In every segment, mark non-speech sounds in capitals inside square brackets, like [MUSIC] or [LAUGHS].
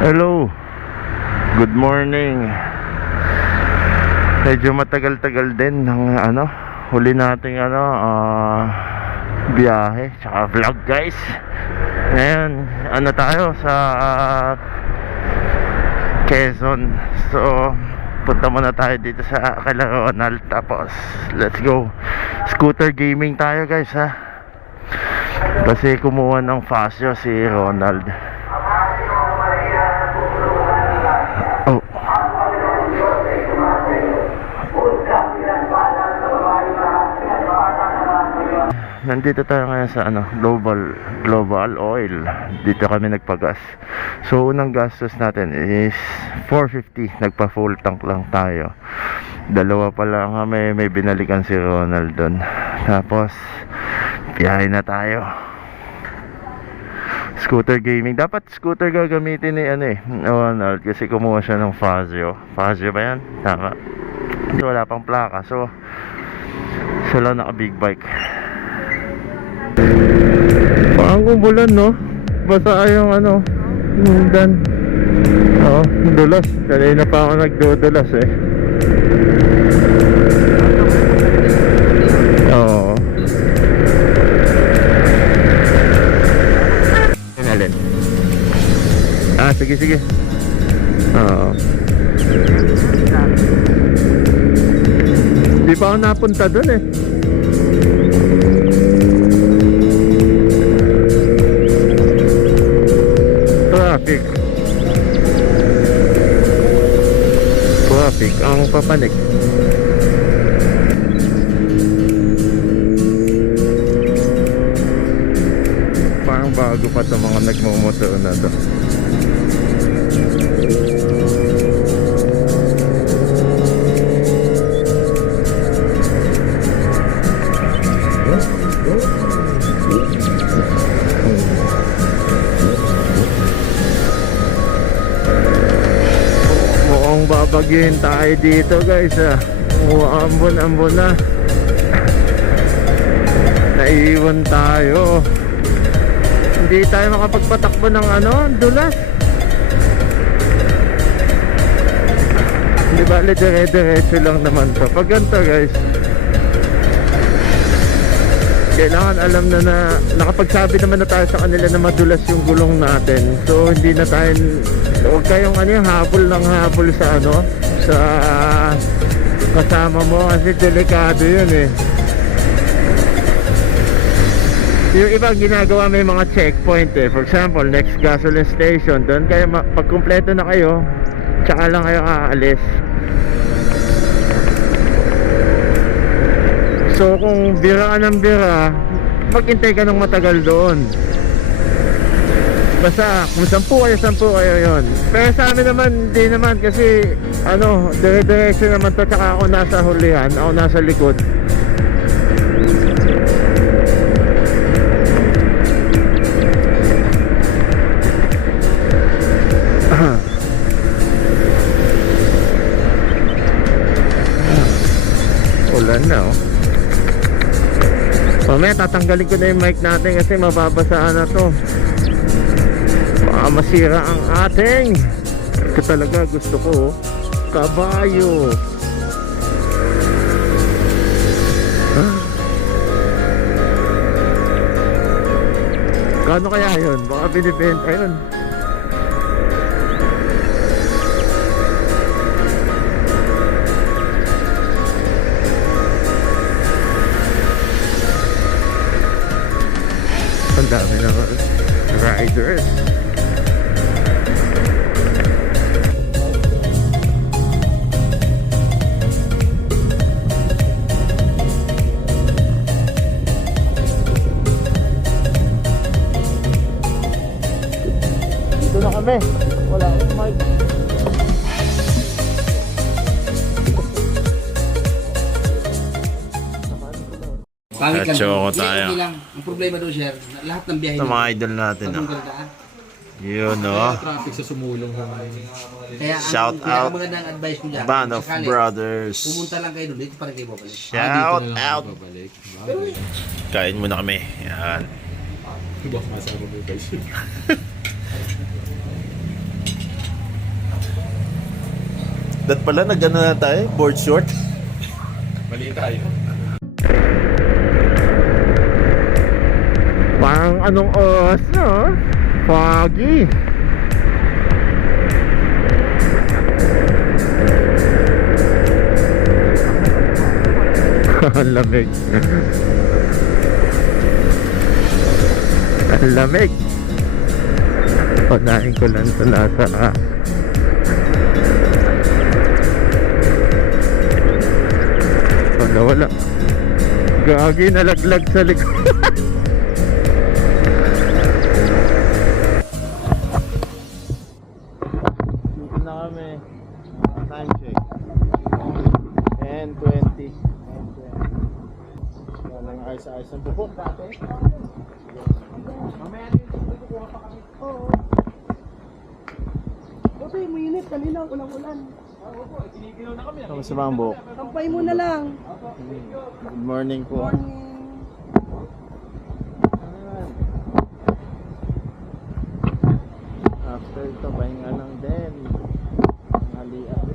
Hello. Good morning. Medyo matagal-tagal din ng ano, huli nating ano, ah, biyahe, tsaka vlog guys. Ngayon, ano tayo sa ah, Quezon. So, punta muna tayo dito sa Ronald. Tapos, let's go. Scooter gaming tayo guys ha. Kasi kumuha ng Fasio si Ronald. Oh. Nandito tayo ngayon sa ano, Global Global Oil. Dito kami nagpagas. So unang gastos natin is 450. Nagpa full tank lang tayo. Dalawa pa lang kami, may binalikan si Ronald doon. Tapos biyahe na tayo. Scooter gaming. Dapat scooter gagamitin ni ano eh, Ronald kasi kumuha siya ng Fazio. Fazio ba yan? Tama. Hindi wala pang plaka. So, siya lang naka big bike. Parang umulan no? Basa yung ano, yung dan. Oo, dulas. Kanina pa ako nagdudulas eh. Oo. Alin? Ah, sige, sige. Oo. Di pa ako napunta dun eh. Traffic ang papanik. Parang bago pa sa mga nagmumotor na to. Babagyin tayo dito guys ah. Mukhang ambon-ambon na. Naiwan tayo. Hindi tayo makapagpatakbo ng ano, dulas. Di ba, dire-diretso lang naman to. Pag ganito guys, kailangan alam na na nakapagsabi naman na tayo sa kanila na madulas yung gulong natin. So hindi na tayo huwag kayong ano yung habol ng habol sa ano sa kasama mo kasi delikado yun eh. Yung iba ginagawa may mga checkpoint eh. For example, next gasoline station, doon kayo pag kumpleto na kayo, tsaka lang kayo aalis. So kung bira ka ng bira, maghintay ka ng matagal doon. Basta kung sampu kayo, sampu kayo yon. Pero sa amin naman, hindi naman kasi ano, dire-diretso naman to tsaka ako nasa hulihan, ako nasa likod. Tatanggalin ko na yung mic natin kasi mababasaan na to. Baka masira ang ating. Ito talaga gusto ko. oh. Kabayo. Ah. Kano kaya yun? Baka binibenta yun. Dami ng riders. Dito na kami. Wala akong mic. Pangit lang. Choco Hindi, tayo. lang. Ang problema doon, sir, lahat ng biyahe Ito mga idol natin. Pag Oh. Yun oh. traffic sa sumulong. Kaya Shout ang out. pinakamagandang advice ko dyan, Band of sakali, Brothers. Pumunta lang kayo doon, dito pa rin kayo babalik. Shout out. Babalik. Kain muna kami. Yan. Baka masama mo guys. Dat pala, nag-ano na tayo? Board short? Mali tayo. Parang anong oras na? Foggy. [LAUGHS] Ang lamig. Ang lamig. Panahin ko lang sa nasa ah. Oh, nawala. Gagi, nalaglag sa likod. [LAUGHS] mainit. Kanina, ulang-ulan. Kamusta ba ang buhok? Kampay mo na lang. Good morning po. Morning. After ito, pahinga lang din. Halian.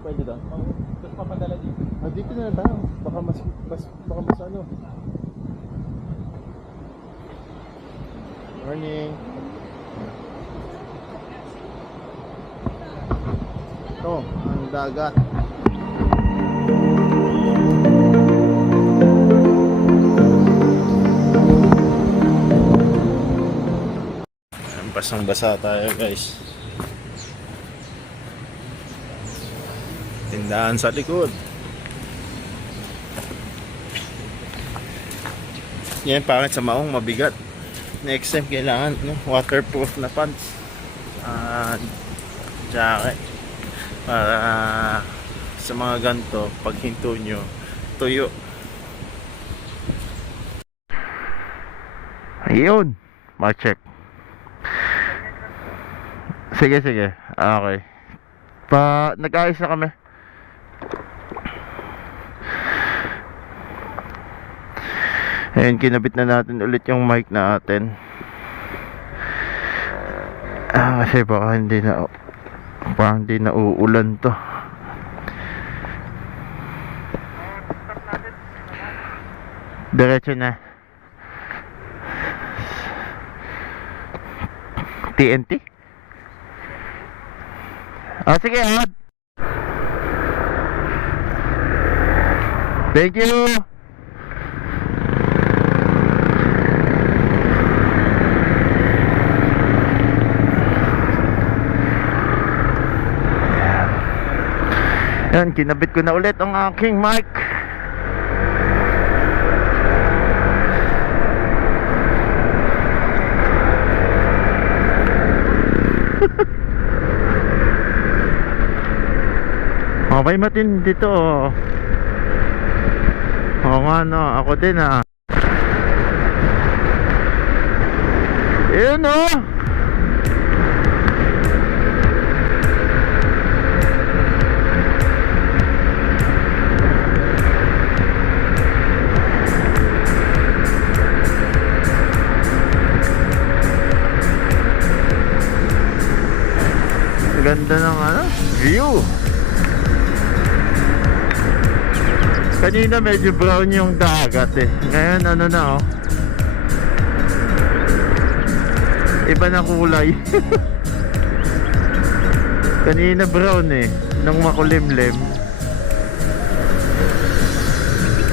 Pwede daw? Tapos papadala dito. Ah, dito na lang tayo. Baka mas, mas, baka mas ano. Morning. Ito, ang dagat. Basang basa tayo guys. Tindahan sa likod. Yan, pangit sa maong mabigat. Next time, kailangan no, waterproof na pants. Ah, jacket. Para sa mga ganto, pag hinto nyo, tuyo. Ayun, ma-check. Sige, sige. Okay. Pa, nag-ayos na kami. Ayun, kinabit na natin ulit yung mic natin. Ah, kasi baka hindi na baka hindi na to. Diretso na. TNT? Ah, sige, ah. Thank you. Yan, kinabit ko na ulit ang aking mic. [LAUGHS] okay matindi to. oh. Oo nga no, ako din ah. Yun oh. Ganda ng ano, view. Kanina medyo brown yung dagat eh. Ngayon ano na oh. Iba na kulay. [LAUGHS] Kanina brown eh. Nung makulimlim.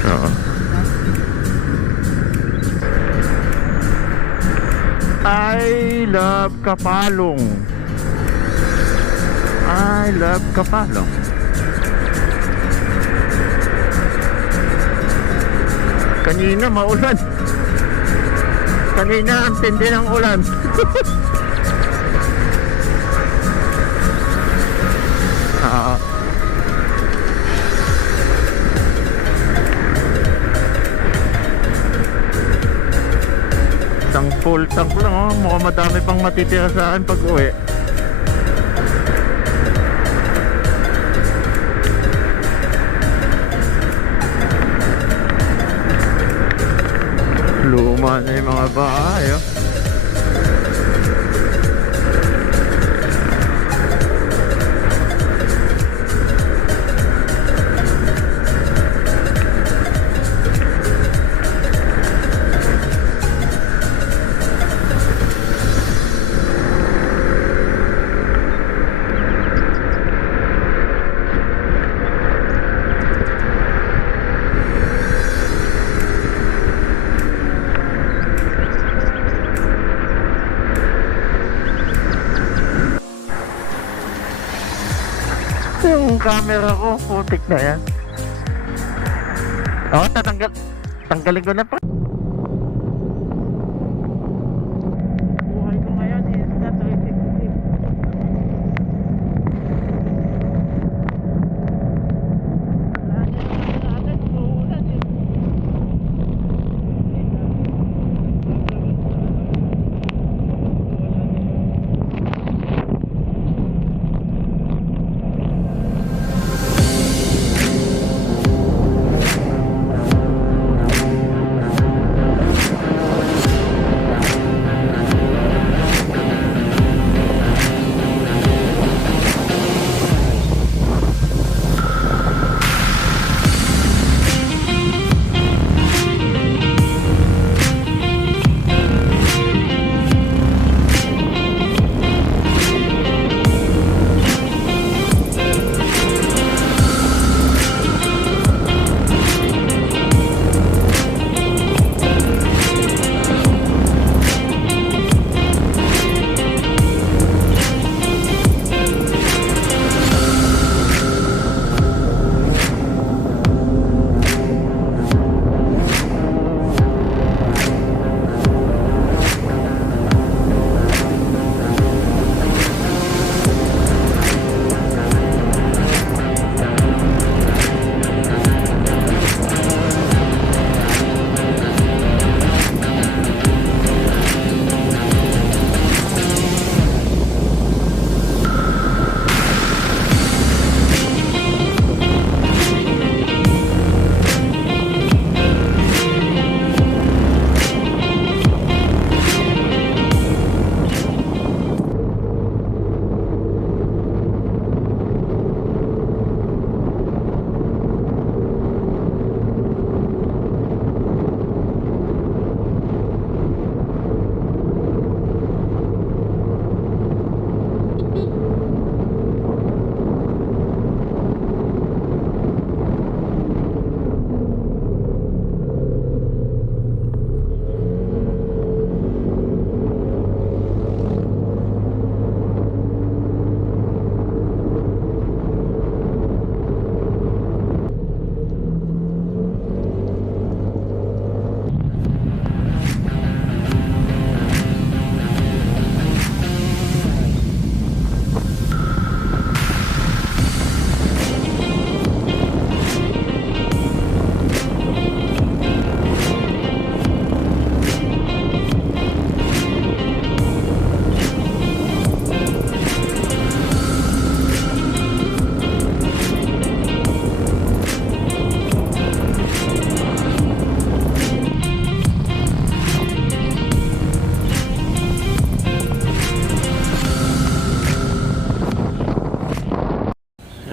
Oo. I love Kapalong. I love Kapalong. Kanina maulan. Kanina ang tindi ng ulan. Oo. Isang full lang oh. Mukhang madami pang matitira sa akin pag uwi. Na yung mga bahay oh. Camera ko. Putik na yan. Ako, tatanggal. Tanggalin ko na pa.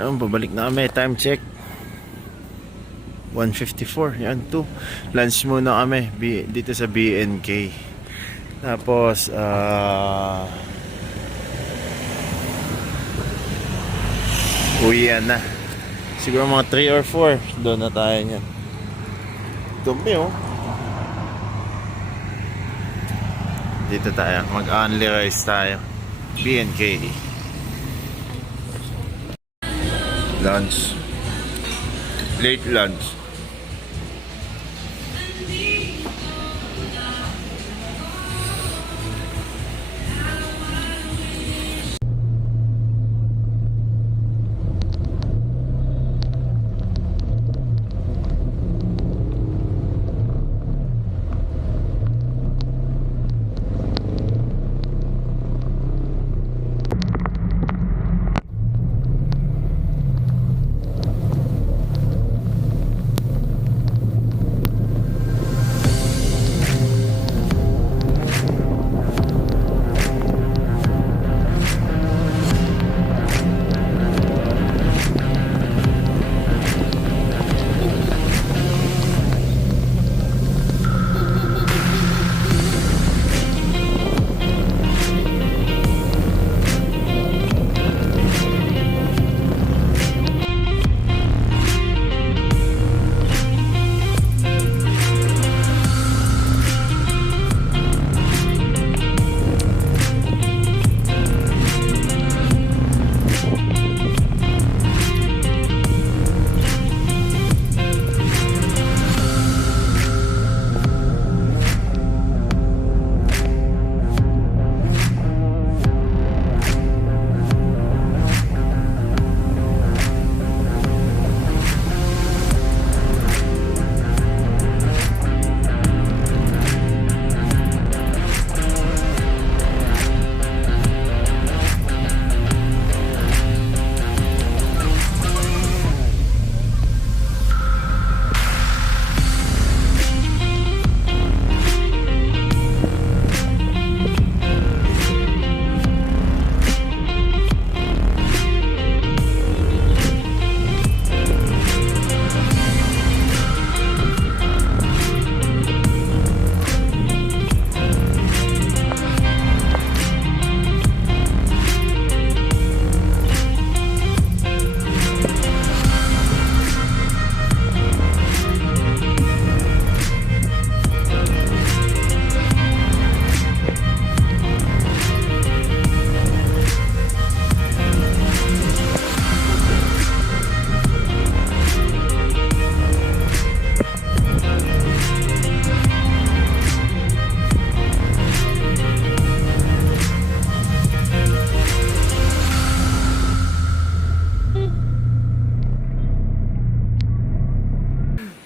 Yan, babalik na kami. Time check. 154. Yan, 2. Lunch muna kami dito sa BNK. Tapos, ah... uwian na. Siguro mga 3 or 4. Doon na tayo niyan. Dumi oh. Dito tayo. Mag-only rice tayo. BNK. Lunch. Late lunch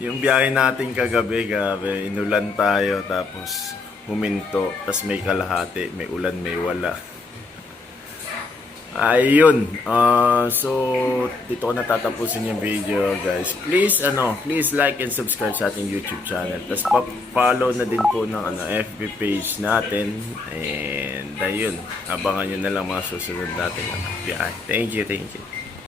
Yung biyahe natin kagabi, gabi, inulan tayo, tapos huminto, tapos may kalahati, may ulan, may wala. Ayun. Ah, so dito ko natatapusin yung video, guys. Please ano, please like and subscribe sa ating YouTube channel. Tapos pa-follow na din po ng ano FB page natin. And ayun, abangan niyo na lang mga susunod natin. Ano. Thank you, thank you.